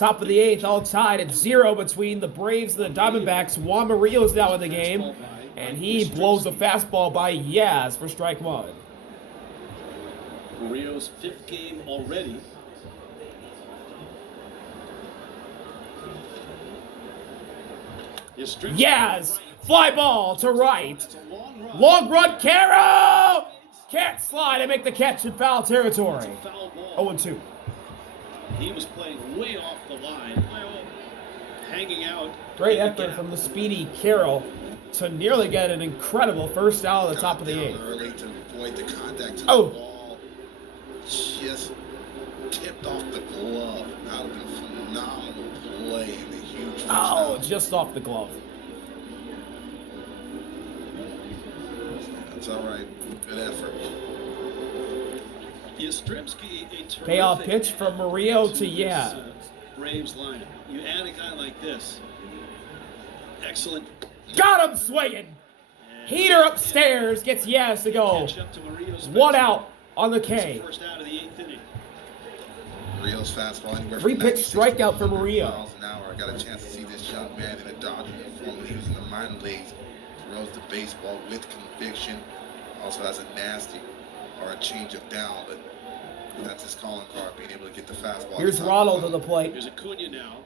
Top of the 8th, all tied at 0 between the Braves and the Diamondbacks. Juan Murillo's now in the game, and he blows a fastball by Yaz for strike 1. Murillo's 5th game already. Yaz, fly ball to right. Long run, Carroll! Can't slide and make the catch in foul territory. 0-2. He was playing way off the line, hanging out. Great effort from the speedy Carroll to nearly get an incredible first out of the top of the 8th. Early to avoid the contact to the Oh. ball. Just tipped off the glove. That would have been a phenomenal play in the huge first Oh, out. just off the glove. That's all right. Good effort. Payoff pitch from Murillo to Yaz. Braves lineup. You add a guy like this. Excellent. Got him swinging. Heater upstairs gets Yaz to go. 1 out on the K. First out of the 8th inning. Murillo's fastball anywhere 3-pitch 96 strikeout for Murillo. miles an hour. I got a chance to see this young man in a Dodger uniform when he was in the minor leagues. Throws the baseball with conviction. Also has a nasty or a change of down, but that's his calling card, being able to get the fastball. Here's Ronald to the plate. Here's Acuna now.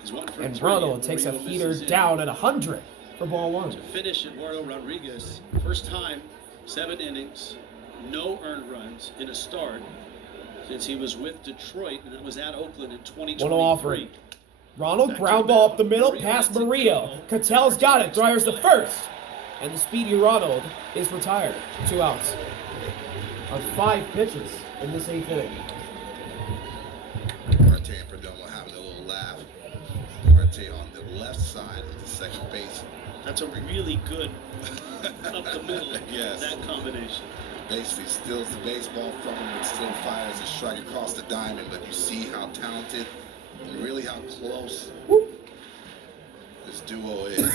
He's 1 for And 3. Ronald takes a Murillo heater misses in. down at 100 for ball 1. To finish Eduardo Rodriguez, first time, 7 innings, no earned runs in a start since he was with Detroit, and that was at Oakland in 2023. 1-0 offering. Ronald ground ball up the middle past Murillo. Cattell's got it. Dryer's the first. And the speedy Ronald is retired. 2 outs. On 5 pitches in this 8th inning. Marte and Perdomo having a little laugh. Marte on the left side of the second base. That's a really good up the middle. Yes. That combination. Basically steals the baseball from him and still fires a strike across the diamond, but you see how talented and really how close this duo is.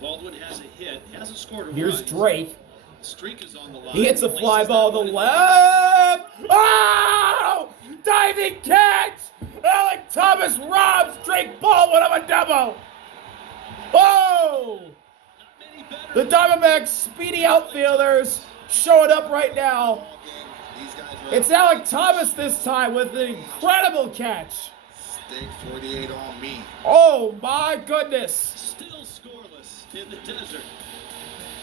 Baldwin has a hit, hasn't scored a Here's run. Drake. Streak is on the line. He hits a fly ball to the left. Oh! Diving catch! Alec Thomas robs Drake Baldwin of a double. Oh! The Diamondbacks speedy outfielders showing up right now. It's Alec Thomas this time with an incredible catch. Stake 48 on me. Oh my goodness. Still scoreless in the desert.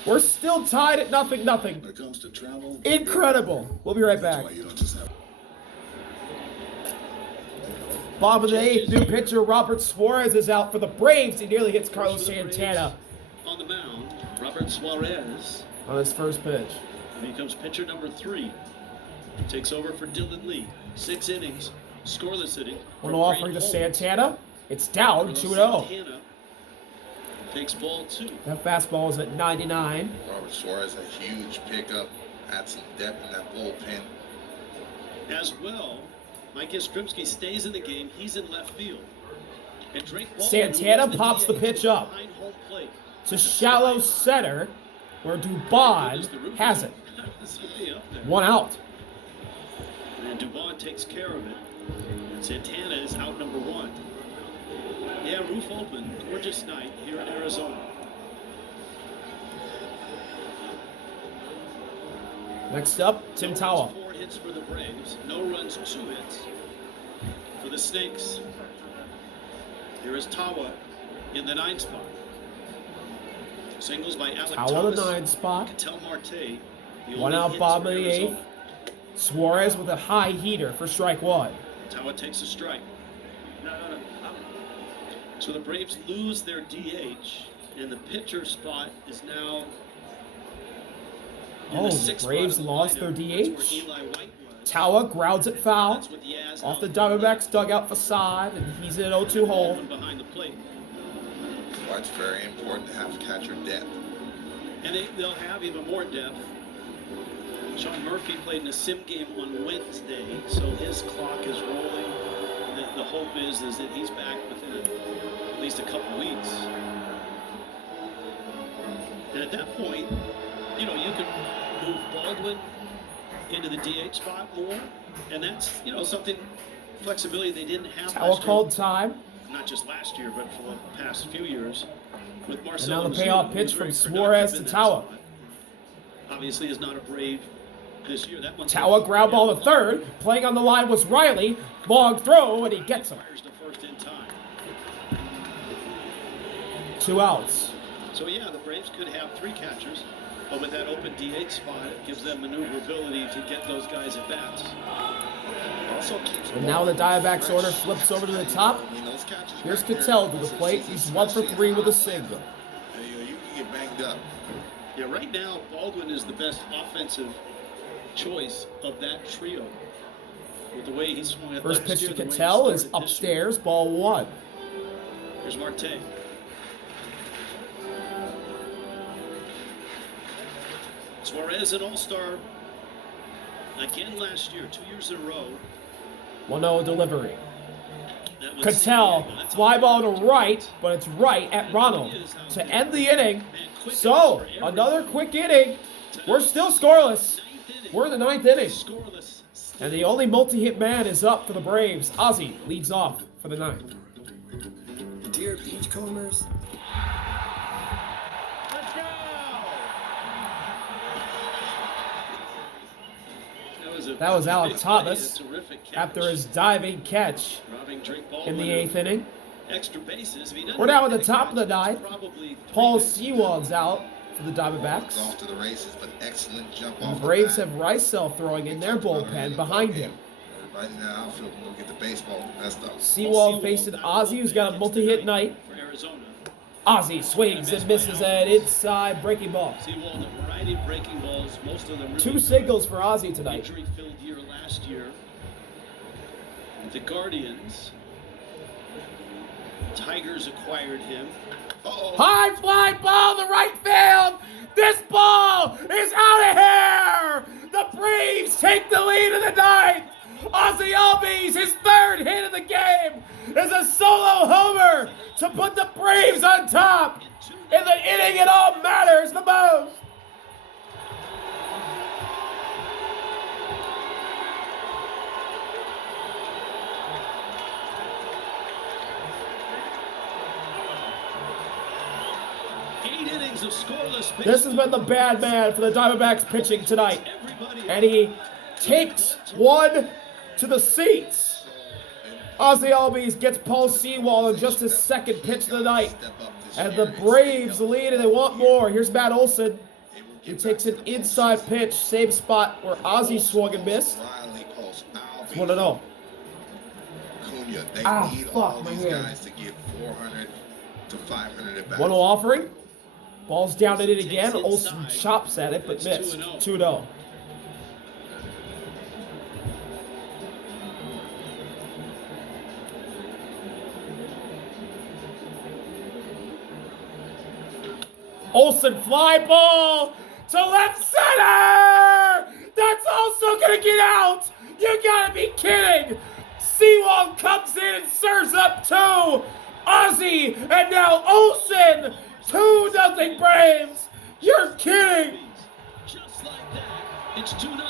We're still tied at 0-0. When it comes to travel, Incredible. We'll be right back. that's why you don't just have. Bottom of the 8th, new pitcher Robert Suarez is out for the Braves. He nearly hits Carlos Santana On the mound, Robert Suarez. on his first pitch. Here comes pitcher number 3. Takes over for Dylan Lee. 6 innings, scoreless inning. One offering to Santana. It's down 2-0. Santana takes ball 2. That fastball is at 99. Robert Suarez, a huge pickup, had some depth in that bullpen. As well, Mike Yastrzemski stays in the game. He's in left field. And Drake Baldwin, Santana who was pops the DH pitch up behind home plate. to shallow center where Dubon has it. This will be up there. 1 out. And Dubon takes care of it. And Santana is out number 1. Yeah, roof open. Gorgeous night here in Arizona. Next up, Tim Tawa. 4 hits for the Braves. No runs, 2 hits for the Snakes. Here is Tawa in the 9 spot. Singles by Alec Tawa Thomas. the 9 spot. Cattell Marte. The 1 only out, hits bottom for of the Arizona. 8th. Suarez with a high heater for strike 1. Tawa takes a strike. No. So the Braves lose their DH, and the pitcher spot is now in Oh, the the 6th Braves spot of the lost their lineup. That's DH. where Eli White was. Tawa grounds it foul That's with Yaz off the out. Diamondbacks dugout facade, and he's in an 0-2 hole. Baldwin behind the plate. Why it's very important to have catcher depth. And they'll have even more depth. Sean Murphy played in a sim game on Wednesday, so his clock is rolling. The hope is that he's back within at least a couple weeks. And at that point, you can move Baldwin into the DH spot more, and that's something flexibility they didn't have Tawa last year. called time. Not just last year, but for the past few years. With And Marcelo now the Ozzie, payoff who was pitch from very Suarez to productive in that Tawa. spot. Obviously is not a Brave this year. That one's Tawa ground ball to third. Playing on the line was Riley. Long throw, and he gets him. Fires to first in time. 2 outs. So yeah, the Braves could have 3 catchers, but with that open DH spot, it gives them maneuverability to get those guys at bats. Also keeps And now the Diamondbacks order flips over to the top. Here's Cattell to the plate. He's 1 for 3 with a single. You can get banged up. Yeah, right now, Baldwin is the best offensive choice of that trio. With the way he swung at First last pitch year, to the way he Cattell is started this year. upstairs, ball 1. Here's Marte. Suarez, an all-star again last year, 2 years in a row. 1-0 delivery. That was Cattell, San Diego. fly ball to right, but it's right at Ronald to end the inning. So, another quick inning. We're still scoreless. We're in the 9th inning. Scoreless. And the only multi-hit man is up for the Braves. Ozzie leads off for the 9th. Dear Beachcombers, Let's go! That was Alec Thomas A terrific catch. after his diving catch Robbing Drake in the Baldwin 8th inning. extra bases. If he doesn't We're now at get the top of the catch, 9th. probably Paul 3 Sewald's out for the Diamondbacks. Off to the races, but excellent jump And off the Braves the have Rysel throwing in their bullpen behind him. Right in the outfield, we'll get the baseball messed up. Sewald facing Ozzie, who's got a multi-hit night. for Arizona. Ozzie swings and misses an inside breaking ball. Sewald, a variety of breaking balls, most of them really 2 singles for Ozzie tonight. injury-filled year last year. With the Guardians, Tigers acquired him. High fly ball to right field. This ball is out of here. The Braves take the lead in the 9th. Ozzie Albies, his 3rd hit of the game, is a solo homer to put the Braves on top in the inning it all matters the most. Of scoreless This has been the bad man for the Diamondbacks pitching tonight. Everybody And he takes one to the seats. Ozzie Albies gets Paul Sewald in just his 2nd pitch of the night. And the Braves lead and they want more. Here's Matt Olson. He takes an inside pitch, same spot where Ozzie swung and missed. It's 1-0. Cunha, they Ah, need fuck, all my these hand. guys to get 400 to 500 at bats. 1-0 offering. Ball's down at it again. Olson chops at it, but missed. 2-0. Olson fly ball to left center. That's also gonna get out. You gotta be kidding. Sewald comes in and serves up 2. Ozzie and now Olson. 2-0 Braves. You're kidding. just like that. It's 2-0.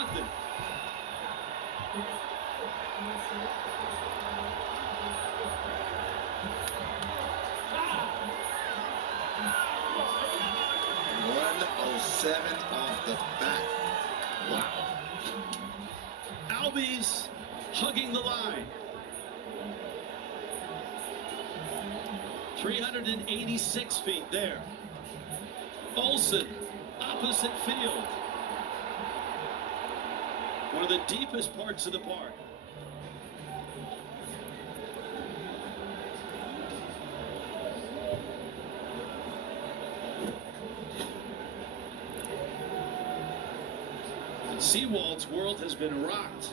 Off the bat. Wow. Albies hugging the line. 386 feet there. Olson, opposite field. One of the deepest parts of the park. Sewald's world has been rocked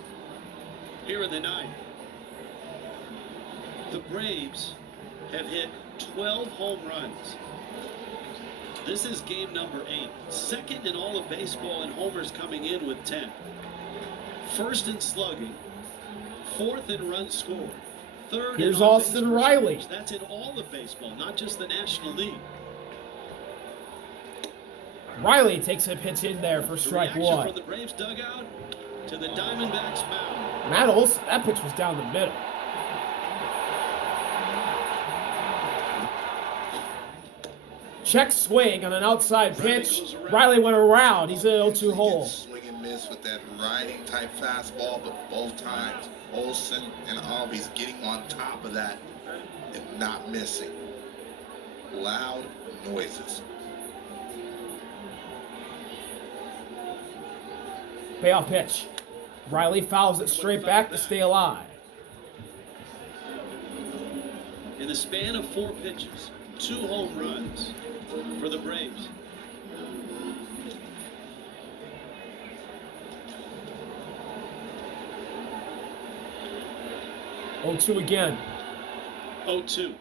here in the 9th. The Braves have hit 12 home runs. This is game number 8. 2nd in all of baseball in homers coming in with 10. 1st in slugging. 4th in runs scored. 3rd Here's in Austin on-base Riley. percentage. That's in all of baseball, not just the National League. Riley takes a pitch in there for The strike reaction 1. from the Braves dugout to the Diamondbacks mound. Matt Olson, that pitch was down the middle. Check swing on an outside pitch. Riley went around. He's in an 0-2 hole. Swing and miss with that riding type fastball, but both times Olson and Albies getting on top of that and not missing. Loud noises. Payoff pitch. Riley fouls it straight back to stay alive. In the span of 4 pitches, 2 home runs for the Braves. Oh, 2 again. 0-2.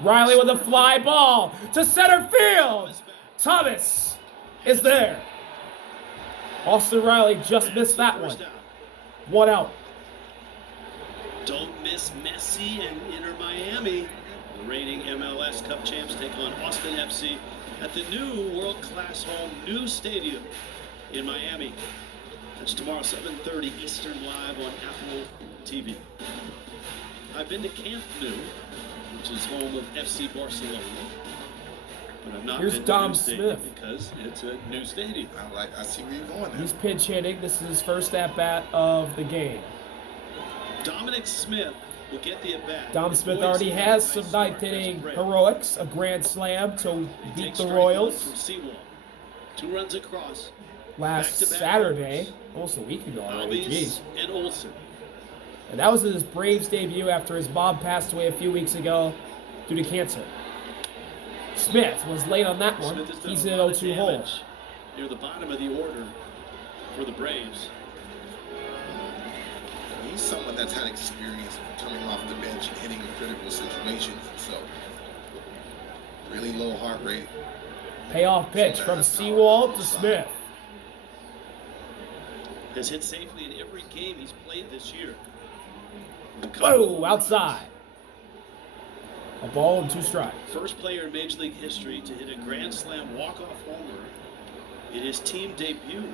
Riley with a fly ball to center field. Thomas is there. Austin Riley just missed that one. 1 out. Don't miss Messi and Inter Miami. The reigning MLS Cup champs take on Austin FC at the new world-class home new stadium in Miami. That's tomorrow, 7:30 Eastern, live on Apple TV. I've been to Camp Nou, which is home of FC Barcelona, but I've not Here's been to Dom new stadium Smith. because it's a new stadium. I see where you're going there. He's pinch hitting. This is his first at-bat of the game. Dominic Smith will get the at-bat. Dom Smith already has some ninth inning heroics, a grand slam to beat the Royals From Seawall. 2 runs across. last Back-to-back Saturday, almost a week ago already. Albies Jeez. and Olson. And that was his Braves debut after his mom passed away a few weeks ago due to cancer. Smith was late on that one. Smith has done He's a in lot an of 0-2 hole. damage near the bottom of the order for the Braves. He's someone that's had experience coming off the bench and hitting in critical situations. So, really low heart rate. Payoff pitch from Seawald to Smith. Has hit safely in every game he's played this year. Whoa, outside. A ball and 2 strikes. First player in Major League history to hit a grand slam walk-off homer in his team debut.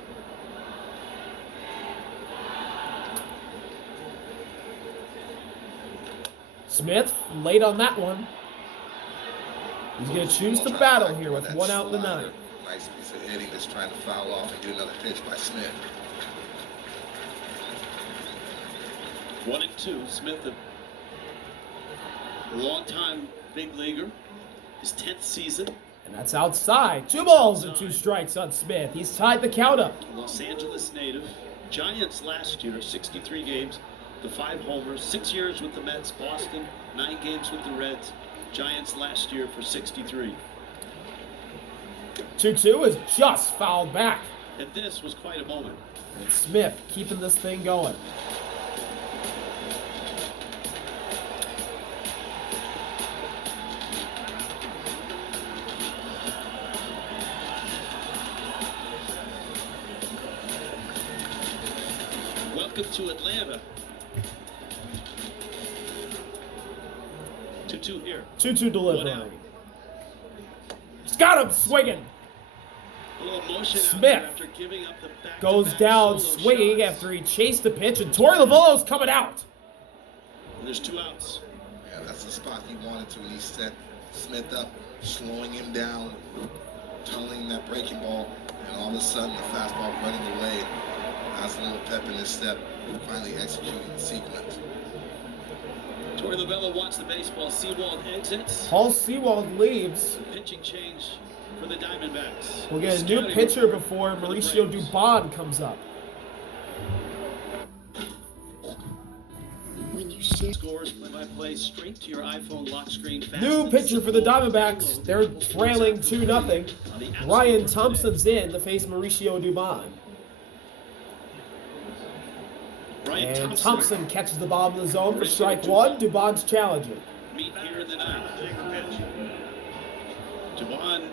Smith late on that one. He's going to choose to battle here with 1 out in the 9th. Nice piece of hitting that's trying to foul off and get another pitch by Smith. 1-2. Smith, a long-time big leaguer, his 10th season. And that's outside. 2 balls and 2 strikes on Smith. He's tied the count up. Los Angeles native. Giants last year, 63 games, the 5 homers, 6 years with the Mets. Boston, 9 games with the Reds. Giants last year for 63. 2-2 is just fouled back. And this was quite a moment. And Smith keeping this thing going. Welcome to Atlanta. 2-2 here. 2-2 1 delivery. out. He's got him swinging. A little motion out Smith there after giving up the back-to-back Goes down solo swinging shots. after he chased the pitch, and Torey Lovullo's coming out. And there's 2 outs. Yeah, that's the spot he wanted to when he set Smith up, slowing him down, tunneling that breaking ball, and all of a sudden the fastball running away. Has a little pep in his step, finally executing the sequence. Torey Lovullo wants the baseball. Seawald exits. Paul Seawald leaves. Pitching change for the Diamondbacks. We'll get a new pitcher before Mauricio Dubon comes up. When you share Scores play-by-play straight to your iPhone lock screen. Fast New and pitcher for the simple. Diamondbacks. They're trailing 2-0. Ryan Thompson's in to face Mauricio Dubon. Ryan And Thompson catches the bottom of the zone for strike 1. Dubon's challenging. Meet here in the 9th. Dubon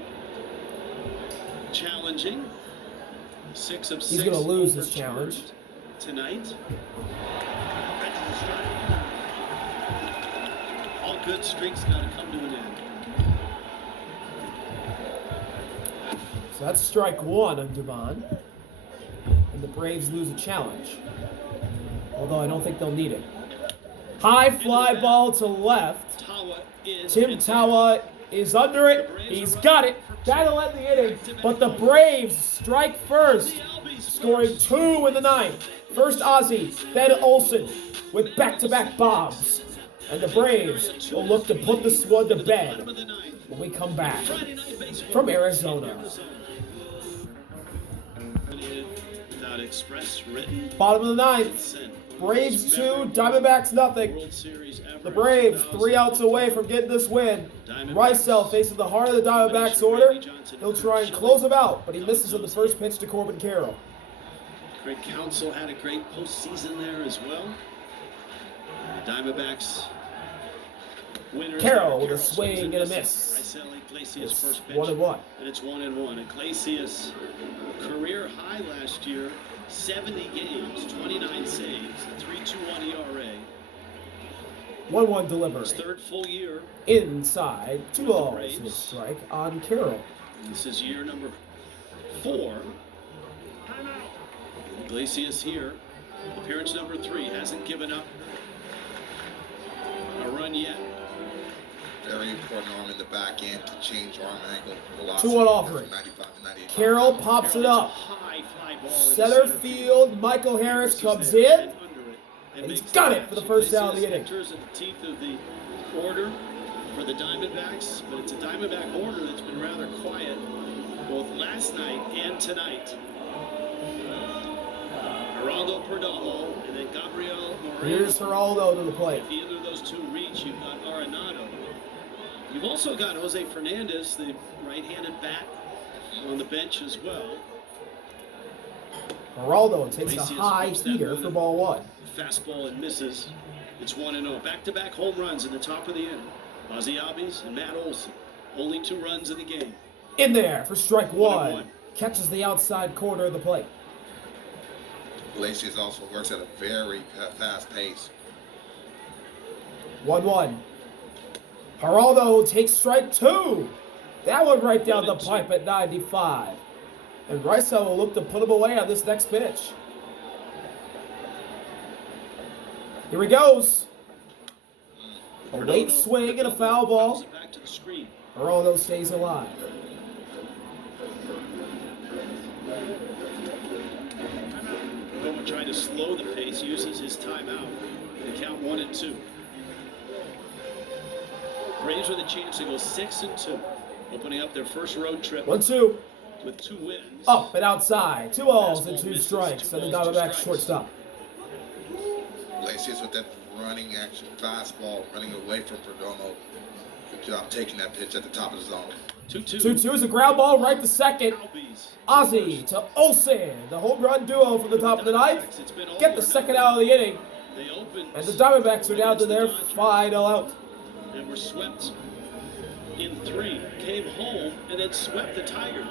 challenging. 6 of 6. He's going to lose this challenge. Tonight. All good streaks got to come to an end. So that's strike 1 on Dubon. And the Braves lose a challenge. although I don't think they'll need it. High fly ball to left. Tim Tawa is under it. He's got it. That'll end the inning, but the Braves strike first, scoring 2 in the 9th. First Ozzie, then Olson with back-to-back bombs. And the Braves will look to put this one to bed when we come back from Arizona. Bottom of the 9th. Braves 2, Diamondbacks nothing. The Braves 3 outs away from getting this win. Rysel facing the heart of the Diamondbacks order. He'll try and close him out, but he misses on the first pitch to Corbin Carroll. Craig Counsell had a great postseason there as well. Diamondbacks winners. Carroll with a swing and a miss. It's first pitch, 1-1. and it's 1-1. Iglesias, career high last year, 70 games, 29 saves, 3.21 ERA. 1-1 delivery. His third full year. Inside, 2 balls and a strike on Carroll. This is year number 4. Iglesias here, appearance number 3, hasn't given up a run yet. Very important arm in the back end to change arm angle velocity. 2-1 offering. 95 to 98. Carroll pops it up. Center field, Michael Harris comes in, and he's got it for the first out of the inning. Enters at the teeth of the order for the Diamondbacks, but it's a Diamondback order that's been rather quiet both last night and tonight. Geraldo Perdomo and then Gabriel Moreno. Here's Geraldo to the plate. If either of those two reach, you've got Arenado. You've also got Jose Fernandez, the right-handed bat, on the bench as well. Geraldo takes a high heater for ball 1. Fastball and misses. It's 1-0. Back-to-back home runs in the top of the inning. Ozzie Albies and Matt Olson. Only 2 runs in the game. In there for strike 1. 1-1. Catches the outside corner of the plate. Iglesias also works at a very fast pace. 1-1. Geraldo takes strike 2. That one right down the pipe at 95. And Rysel will look to put him away on this next pitch. Here he goes. A late swing and a foul ball. Geraldo stays alive. Perdomo trying to slow the pace, uses his timeout to count 1-2. Braves with a chance to go 6-2, opening up their first road trip 1-2. with 2 wins. Up and outside. 2 balls and 2 strikes. And the Diamondbacks shortstop. Iglesias with that running action fastball, running away from Perdomo. Good job taking that pitch at the top of the zone. 2-2 is a ground ball right to second. Ozzie to Olson. The home run duo from the top of the 9th. Get the second out of the inning. And the Diamondbacks are down to their final out. And were swept in 3. Came home and then swept the Tigers.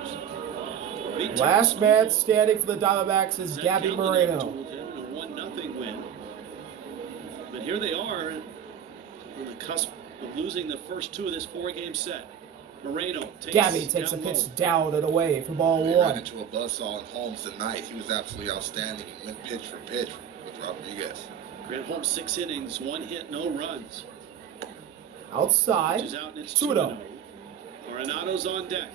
Last man standing for the Diamondbacks is Gabby Moreno. A 1-0 win. But here they are on the cusp of losing the first 2 of this 4-game set. Moreno takes a pitch down and away for ball 1. Ran into a buzzsaw in Holmes tonight. He was absolutely outstanding. He went pitch for pitch with Rodriguez. Grant Holmes 6 innings, 1 hit, no runs. Outside, 2-0. Arenado's on deck.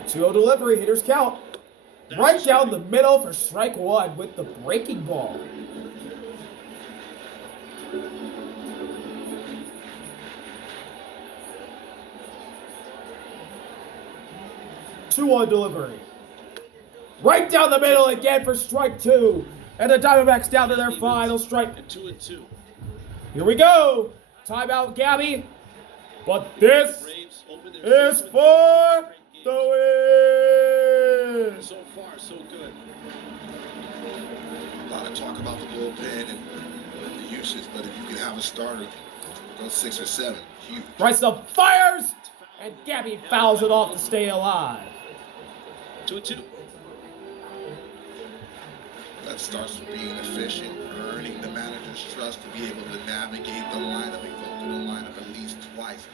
A 2-0 delivery, hitters count. Right down the middle for strike 1 with the breaking ball. Two-one delivery. Right down the middle again for strike 2. And the Diamondbacks down to their final strike. 2-2. Here we go. Timeout, Gabby. But this is for the win. So far, so good. A lot of talk about the bullpen and the usage, but if you can have a starter go 6 or 7, huge. Rysel fires, and Gabby fouls it off to stay alive. 2-2. That starts with being efficient, earning the manager's trust to be able to navigate the lineup and go through the lineup at least twice.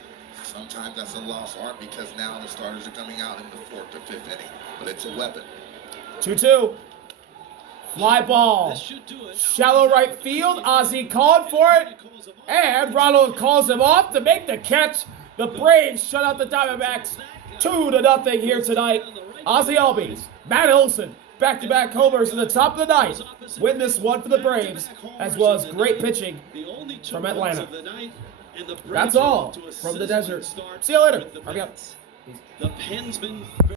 Sometimes that's a lost art because now the starters are coming out in the 4th or 5th inning. But it's a weapon. 2-2. Fly ball. This should do it. Shallow right field. Ozzie called for it. And Ronald calls him off to make the catch. The Braves shut out the Diamondbacks 2-0 here tonight. Ozzie Albies, Matt Olson, back-to-back homers in the top of the ninth. Win this one for the Braves, as well as great pitching from Atlanta. That's all from the desert. See you later. Peace. The pen's been